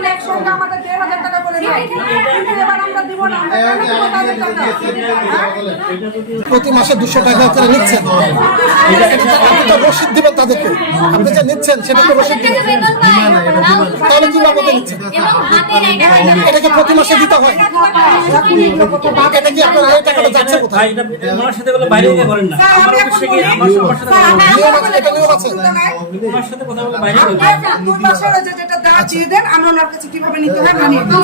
এখন একসঙ্গে আমাদের 1,500 টাকা করে দেয়, কিন্তু এবার আমরা দিব না, আমরা কেন দিব তাদের টাকা? প্রতি মাসে 200 টাকা করে নিচ্ছেন, আপনি তো রসিদ দিবেন তাদেরকে, আপনি যে নিচ্ছেন সেটা তো রসিদ দিবেন, তাহলে কি বাবদে নিচ্ছেন? এটাকে প্রতি মাসে দিতে হয়, এটা কি আপনার এই টাকাটা যাচ্ছে কোথায়? ওনার সাথে বলে বাইরে গিয়ে করেন না, আমার অফিসে গিয়ে আমার সবার সাথে এটা নিয়ম আছে। ওনার সাথে কথা বলে বাইরে গিয়ে আপনারা 2 মাসের যেটা দেওয়া দিয়ে দেন, আমরা ওনার কাছে কিভাবে নিতে হয় মানিয়ে দিই।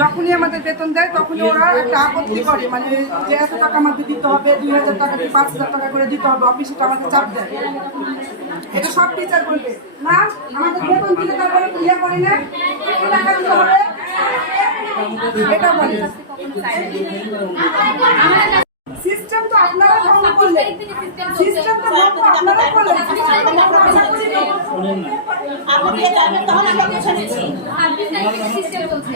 যখনই আমাদের বেতন দেয় তখনই ওরা একটা আপত্তি করে, মানে যে এত টাকা আমাদের দিতে হবে, 2,000 টাকা কি 5,000 টাকা করে দিতে হবে, অফিসে আমাদের চাপ দেয়। এটা সব টিচার বলবে না, আমাদের বেতন দিলে তারপরে ইয়ে করি না, এত টাকা দিতে হবে, এটা বলে। সিস্টেম তো আপনারা ভঙ্গ করলেন, সিস্টেম তো ভঙ্গ আপনারা করলেন। আপনি জানেন তাহলে আমরা পেছনে নিচ্ছি সিস্টেম চলছে।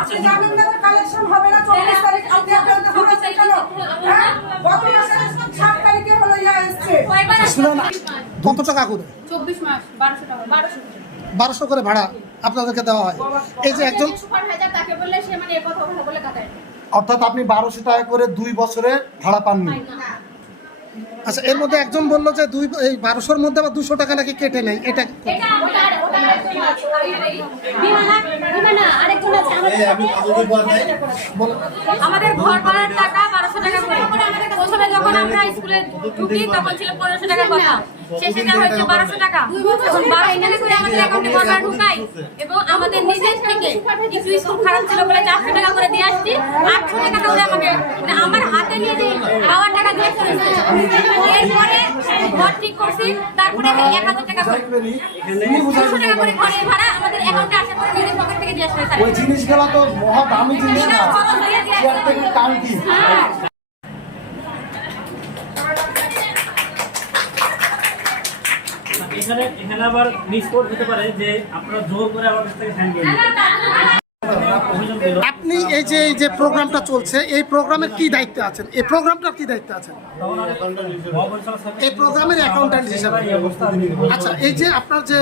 আপনি জানেন না যে কালেকশন হবে না 24 তারিখ, আপনি আপনাদের বলেছেন কেন? হ্যাঁ, গত মাসে 7 তারিখে হলো ইয়া এসছে। শুনুন, কত টাকা করে? 24 মাস 1200 টাকা 1200 করে ভাড়া আপনাদেরকে দেওয়া হয়। এই যে একজন সুপারভাইজার তাকে বললে সে মানে এই কথা বলে কাটায়, অর্থাৎ আপনি 1200 টাকা করে 2 বছরে ভাড়া পাননি। আচ্ছা, এর মধ্যে একজন বললো যে এই 1200-র মধ্যে আবার 200 টাকা নাকি কেটে নেই, এটা আমাদের ঘর ভাড়ার টাকা 1200 টাকা করে। প্রথমে যখন আমরা স্কুলে ঢুকি তখন ছিল 1500 টাকার কথা, শেষে যা হয়েছে 1200 টাকা। এখন 1200 টাকা করে আমাদের অ্যাকাউন্টে ঘর ভাড়া ঢুকাই এবং আমাদের নিজের থেকে কিছু স্কুল খারাপ ছিল বলে 400 টাকা করে দিয়ে আসছি, 800 টাকা করে আমাকে মানে আমার হাতে নিয়ে যে খাওয়ার টাকা দিয়ে আসছে। এরপরে ঘর ঠিক করছি, তারপরে 1000 টাকা করে 200 টাকা করে ঘরের ভাড়া আমাদের অ্যাকাউন্টে আসা করে নিজের পকেট থেকে দিয়ে আসছে। ওই জিনিসগুলো তো মহা দামি জিনিস না, টাঙ্কি। এখানে আবার মিসপোর্ট হতে পারে যে আপনারা জোর করে আমার কাছ থেকে ফ্যান কিনে আপনি এই যে প্রোগ্রামটা চলছে, এই প্রোগ্রামের কি দায়িত্বে আছেন? এই প্রোগ্রামটার কি দায়িত্বে আছেন? এই প্রোগ্রামের অ্যাকাউন্ট্যান্ট হিসেবে। আচ্ছা, এই যে আপনার যে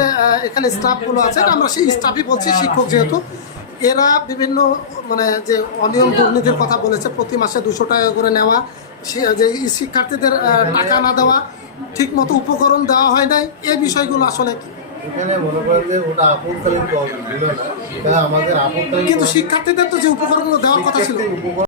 এখানে স্টাফগুলো আছে, আমরা সেই স্টাফই বলছি, শিক্ষক যেহেতু, এরা বিভিন্ন মানে যে অনিয়ম দুর্নীতির কথা বলেছে, প্রতি মাসে 200 টাকা করে নেওয়া, যে শিক্ষার্থীদের টাকা না দেওয়া, ঠিক মতো উপকরণ দেওয়া হয় নাই, এই বিষয়গুলো আসলে এখানে মনে করেন যে ওটা আপদকালীন ছিল না, এটা আমাদের আপদকালীন, কিন্তু শিক্ষার্থীদের তো যে উপকরণগুলো দেওয়ার কথা ছিল।